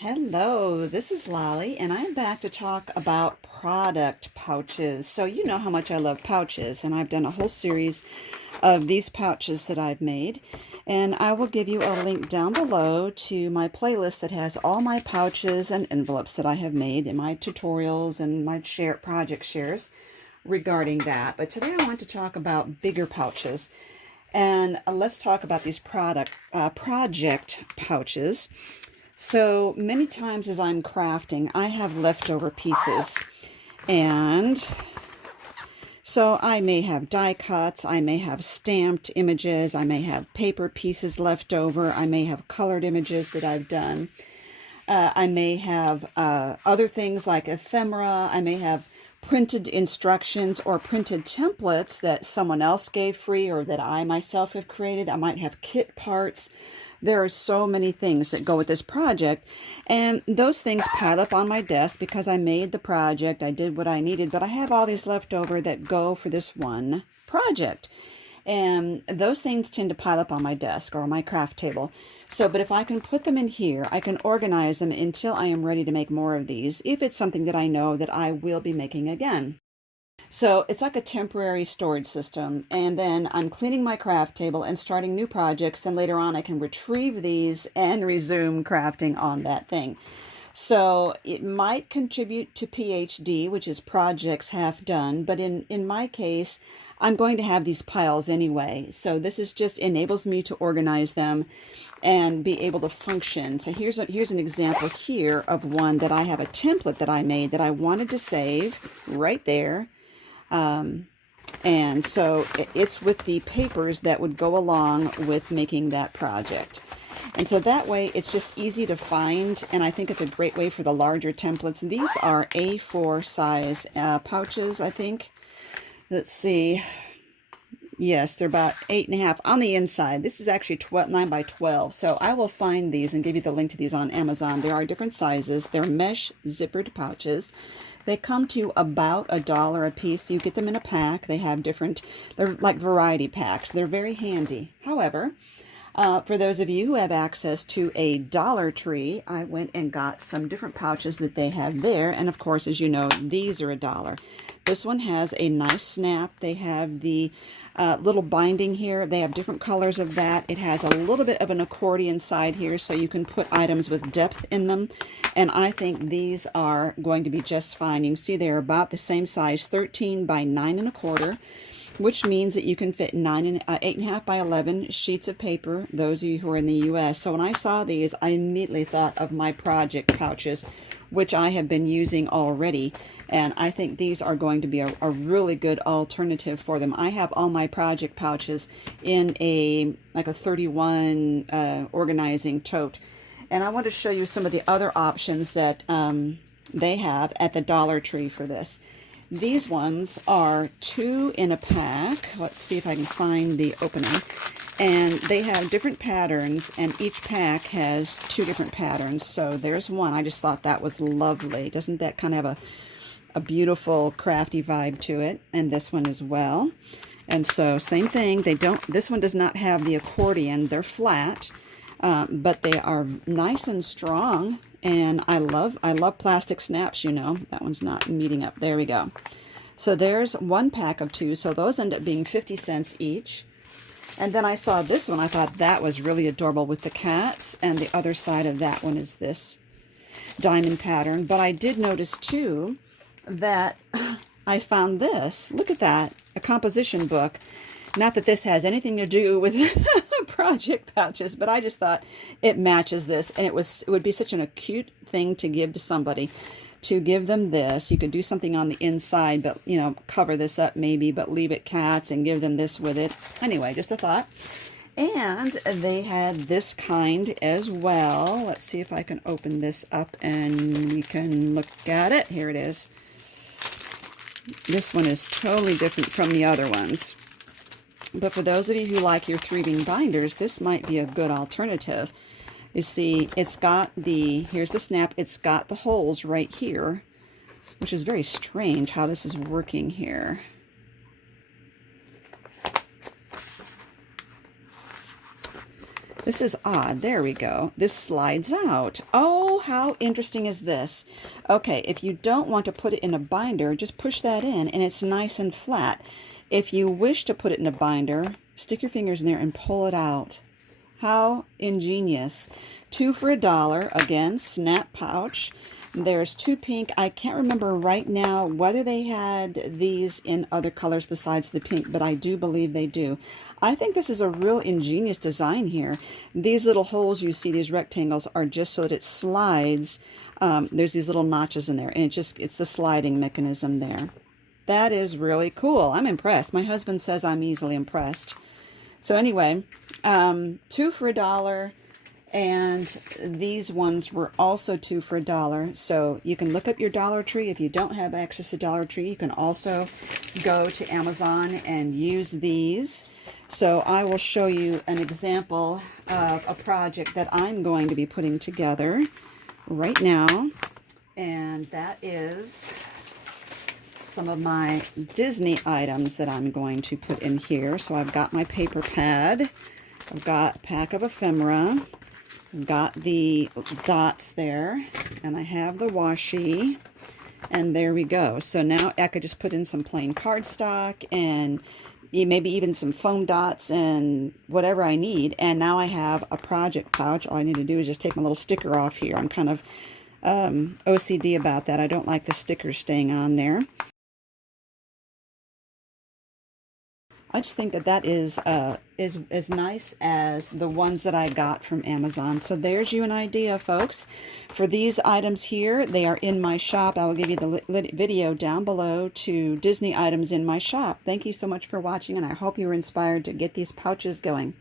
Hello, this is Lolly, and I'm back to talk about product pouches. So you know how much I love pouches, and I've done a whole series of these pouches that I've made. And I will give you a link down below to my playlist that has all my pouches and envelopes that I have made in my tutorials and my project shares regarding that. But today I want to talk about bigger pouches. And let's talk about these project pouches. So many times as I'm crafting, I have leftover pieces, and so I may have die cuts, I may have stamped images, I may have paper pieces left over, I may have colored images that I've done. I may have other things like ephemera, I may have printed instructions or printed templates that someone else gave free or that I myself have created. I might have kit parts. There are so many things that go with this project, and those things pile up on my desk because I made the project, I did what I needed, but I have all these left over that go for this one project. And those things tend to pile up on my desk or my craft table. So, but if I can put them in here, I can organize them until I am ready to make more of these, if it's something that I know that I will be making again. So it's like a temporary storage system, and then I'm cleaning my craft table and starting new projects. Then later on I can retrieve these and resume crafting on that thing. So it might contribute to PhD, which is projects half done, but in my case, I'm going to have these piles anyway. So this is just enables me to organize them and be able to function. So here's an example here of one that I have a template that I made that I wanted to save right there. And so it's with the papers that would go along with making that project. And so that way it's just easy to find, and I think it's a great way for the larger templates. These are A4 size pouches, I think. Let's see. Yes, they're about 8.5 on the inside. This is actually 9 by 12. So I will find these and give you the link to these on Amazon. There are different sizes. They're mesh zippered pouches. They come to about $1 a piece. You get them in a pack. They have they're like variety packs. They're very handy. However, for those of you who have access to a Dollar Tree, I went and got some different pouches that they have there. And of course, as you know, these are $1. This one has a nice snap. They have the little binding here. They have different colors of that. It has a little bit of an accordion side here, so you can put items with depth in them. And I think these are going to be just fine. You can see they're about the same size, 13 by 9.25, which means that you can fit 8.5 by 11 sheets of paper, those of you who are in the US. So when I saw these, I immediately thought of my project pouches, which I have been using already, and I think these are going to be a really good alternative for them. I have all my project pouches in like a 31 organizing tote, and I want to show you some of the other options that they have at the Dollar Tree for this. These ones are 2 in a pack. Let's see if I can find the opening. And they have different patterns, and each pack has 2 different patterns. So there's one. I just thought that was lovely. Doesn't that kind of have a beautiful crafty vibe to it? And this one as well. And so same thing. This one does not have the accordion. They're flat, but they are nice and strong. And I love plastic snaps, you know. That one's not meeting up. There we go. So there's one pack of 2. So those end up being 50 cents each. And then I saw this one. I thought that was really adorable with the cats. And the other side of that one is this diamond pattern. But I did notice, too, that I found this. Look at that. A composition book. Not that this has anything to do with project pouches, but I just thought it matches this. And it would be such an cute thing to give to somebody. To give them this, you could do something on the inside, but, you know, cover this up maybe, but leave it cats and give them this with it. Anyway, just a thought. And they had this kind as well. Let's see if I can open this up and we can look at it. Here it is. This one is totally different from the other ones. But for those of you who like your 3-ring binders, this might be a good alternative. You see, it's got here's the snap, it's got the holes right here, which is very strange how this is working here. This is odd. There we go. This slides out. Oh, how interesting is this? Okay, if you don't want to put it in a binder, just push that in and it's nice and flat. If you wish to put it in a binder, stick your fingers in there and pull it out. How ingenious. 2 for $1. Again, snap pouch. There's 2 pink. I can't remember right now whether they had these in other colors besides the pink, but I do believe they do. I think this is a real ingenious design here. These little holes you see, these rectangles, are just so that it slides. There's these little notches in there, and it's the sliding mechanism there. That is really cool. I'm impressed. My husband says I'm easily impressed. So anyway, 2 for $1. And these ones were also 2 for $1. So you can look up your Dollar Tree. If you don't have access to Dollar Tree, you can also go to Amazon and use these. So I will show you an example of a project that I'm going to be putting together right now. And that is some of my Disney items that I'm going to put in here. So I've got my paper pad. I've got a pack of ephemera. Got the dots there, and I have the washi, and there we go. So now I could just put in some plain cardstock and maybe even some foam dots and whatever I need, and now I have a project pouch. All I need to do is just take my little sticker off here. I'm kind of OCD about that. I don't like the stickers staying on there. I just think that that is as nice as the ones that I got from Amazon. So there's you an idea, folks. For these items here, they are in my shop. I will give you the video down below to Disney items in my shop. Thank you so much for watching, and I hope you were inspired to get these pouches going.